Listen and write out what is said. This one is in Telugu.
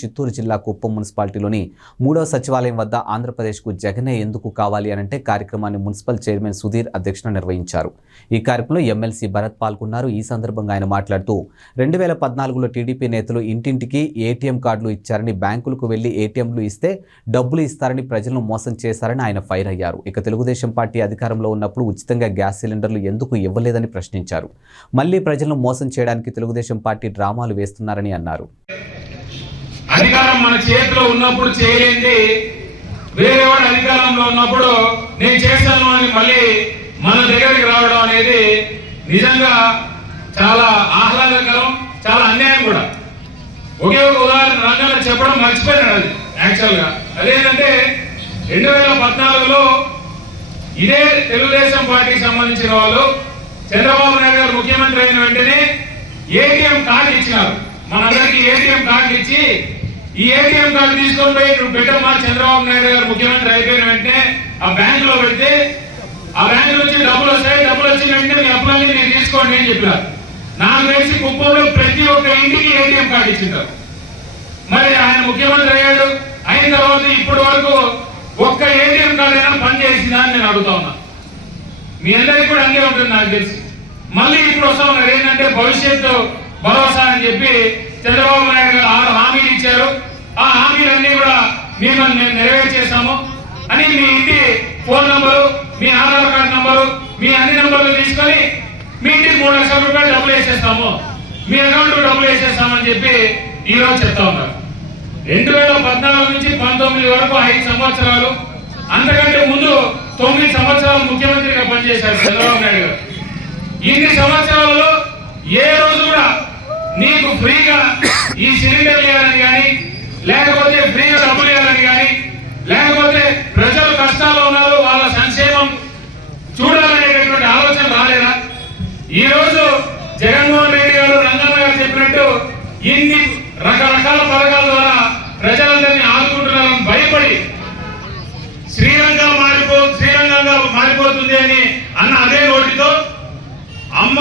చిత్తూరు జిల్లా కుప్పం మున్సిపాలిటీలోని 3వ సచివాలయం వద్ద ఆంధ్రప్రదేశ్కు జగనే ఎందుకు కావాలి అనంటే కార్యక్రమాన్ని మున్సిపల్ చైర్మన్ సుధీర్ అధ్యక్షతన నిర్వహించారు. ఈ కార్యక్రమంలో ఎమ్మెల్సీ భరత్ పాల్గొన్నారు. ఈ సందర్భంగా ఆయన మాట్లాడుతూ 2014లో టీడీపీ నేతలు ఇంటింటికి ఏటీఎం కార్డులు ఇచ్చారని, బ్యాంకులకు వెళ్లి ఏటీఎంలు ఇస్తే డబ్బులు ఇస్తారని ప్రజలను మోసం చేశారని ఆయన ఫైర్ అయ్యారు. ఇక తెలుగుదేశం పార్టీ అధికారంలో ఉన్నప్పుడు ఉచితంగా గ్యాస్ సిలిండర్లు ఎందుకు ఇవ్వలేదని ప్రశ్నించారు. మళ్లీ ప్రజలను మోసం చేయడానికి తెలుగుదేశం పార్టీ డ్రామాలు వేస్తున్నారని అన్నారు. అధికారం మన చేతిలో ఉన్నప్పుడు చేయలేంది వేరే వాడు అధికారంలో ఉన్నప్పుడు నేను చేస్తాను అని మళ్ళీ మన దగ్గరికి రావడం అనేది నిజంగా చాలా ఆహ్లాదకరం, చాలా అన్యాయం కూడా. ఒకే ఒక ఉదాహరణ రంగంలో చెప్పడం మర్చిపోయినాడు. అది యాక్చువల్గా అదేంటంటే 2014లో ఇదే తెలుగుదేశం పార్టీకి సంబంధించిన వాళ్ళు చంద్రబాబు నాయుడు గారు ముఖ్యమంత్రి అయిన వెంటనే ఏటీఎం కార్డు ఇచ్చినారు. మనందరికీ ఏటీఎం కార్డు ఇచ్చి ఈ ఏటీఎం కార్డు తీసుకొని పోయి నువ్వు పెట్టమ్మా, చంద్రబాబు నాయుడు గారు ముఖ్యమంత్రి అయిపోయిన వెంటనే ఆ బ్యాంక్ లో పెడితే ఆ బ్యాంకు నుంచి డబ్బులు వస్తాయి, డబ్బులు వచ్చిన వెంటనే మీ అప్పులన్నీ నేను తీసుకోండి అని చెప్పారు. నాకు తెలిసి కుప్పంలో ప్రతి ఒక్క ఇంటికి ఏటీఎం కార్డు ఇచ్చింటారు. మరి ఆయన ముఖ్యమంత్రి అయ్యాడు, అయిన తర్వాత ఇప్పటి వరకు ఒక్క ఏటీఎం కార్డు అయినా పనిచేసిందా అని నేను అడుగుతా ఉన్నా. మీ అందరికీ కూడా అంతే ఉంటుంది నాకు తెలిసి. మళ్ళీ ఇప్పుడు వస్తా ఉన్నారు ఏంటంటే భవిష్యత్తు భరోసా అని చెప్పి చంద్రబాబు నాయుడు గారు 6 హామీలు ఇచ్చారు. ఆ హామీలన్నీ కూడా మేము నెరవేర్చేస్తాము అని మీ ఇంటి ఫోన్ నంబరు, మీ ఆధార్ కార్డు నంబరు, మీ అన్ని నంబర్లు తీసుకొని మీ ఇంటికి 3 లక్షల రూపాయలు డబ్బులు వేసేస్తాము, మీ అకౌంట్ డబ్బులు వేసేస్తామని చెప్పి ఈరోజు చెప్తా ఉన్నారు. 2014 నుంచి 19 వరకు 5 సంవత్సరాలు, అంతకంటే ముందు 9 సంవత్సరాలు ముఖ్యమంత్రిగా పనిచేశారు చంద్రబాబు నాయుడు గారు. ఇన్ని సంవత్సరాలలో ఏ రోజు కూడా నీకు ఫ్రీగా ఈ సిలిండర్ ఇవ్వాలని కానీ, లేకపోతే ఫ్రీగా డబ్బులు ఇవ్వాలని కానీ, లేకపోతే ప్రజలు కష్టాల్లో ఉన్నారు వాళ్ళ సంక్షేమం చూడాలనేటటువంటి ఆలోచన రాలేదా? ఈ రోజు జగన్మోహన్ రెడ్డి గారు, రంగన్న గారు చెప్పినట్టు ఇన్ని రకరకాల పథకాల ద్వారా ప్రజలందరినీ ఆదుకుంటున్నారని భయపడి శ్రీరంగంగా మారిపోతుంది అని అన్న అదే నోటితో అమ్మ